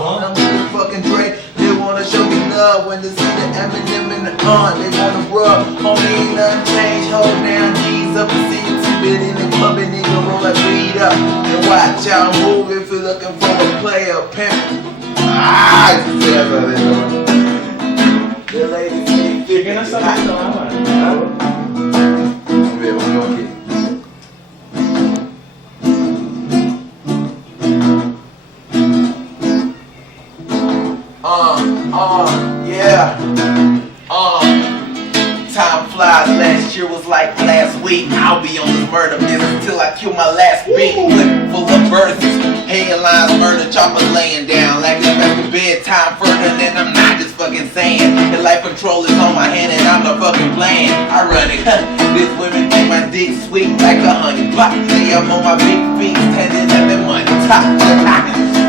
I'm fucking Dre. They wanna show me love when they see the Eminem in the on. They wanna rub, homie, ain't nothing changed. Hold down, knees up and see you keep it in the club and nigga roll that weed up. And watch out, move if you're looking for a player, pimp. Ah, you see that, brother. The ladies need to Cheguei nessa versão lá, mano. Vamos ver aqui. Yeah. Time flies, last year was like last week. I'll be on this murder business till I kill my last beat. Clip full of verses, headlines, murder, chopper laying down. Like it's back to bedtime further than I'm not just fucking saying. And life control is on my hand and I'm the fucking plan. I run it, these women think my dick sweet like a honey pot. See, I'm on my big feet, standing at the money top.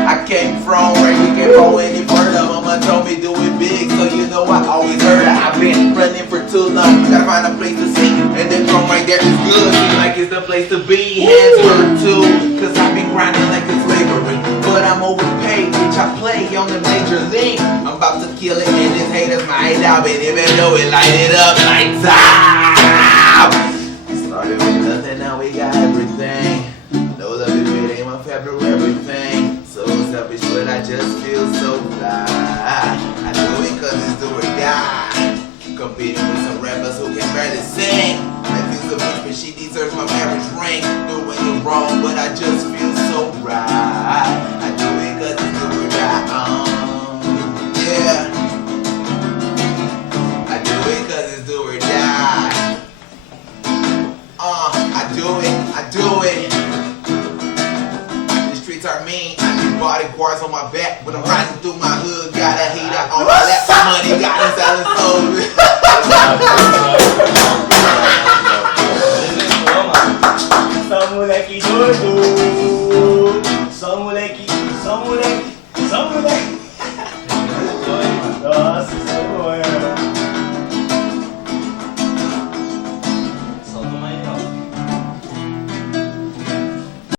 I came from where we came from any further. Mama told me do it big, so you know I always heard her. I've been running for too long, gotta find a place to see. And that drum right there is good, seems like it's the place to be. Hands hurt too, cause I've been grinding like it's slavery. But I'm overpaid, bitch, I play on the major league. I'm about to kill it and these haters might doubt it. Even though it light it up like top. Started with nothing, now we got everything. No love if it ain't my favorite everything. So selfish, but I just feel so fly. I do it cause it's do or die. Competing with some rappers who can barely sing. Life is a bitch, but she deserves my marriage ring. Doing it wrong, but I just feel so right. I do it cause it's do or die. Yeah. I do it cause it's do or die. I do it. The streets are mean. Bodyguards on my back when I'm riding through my hood. Got a heater on my lap. Money got us selling souls.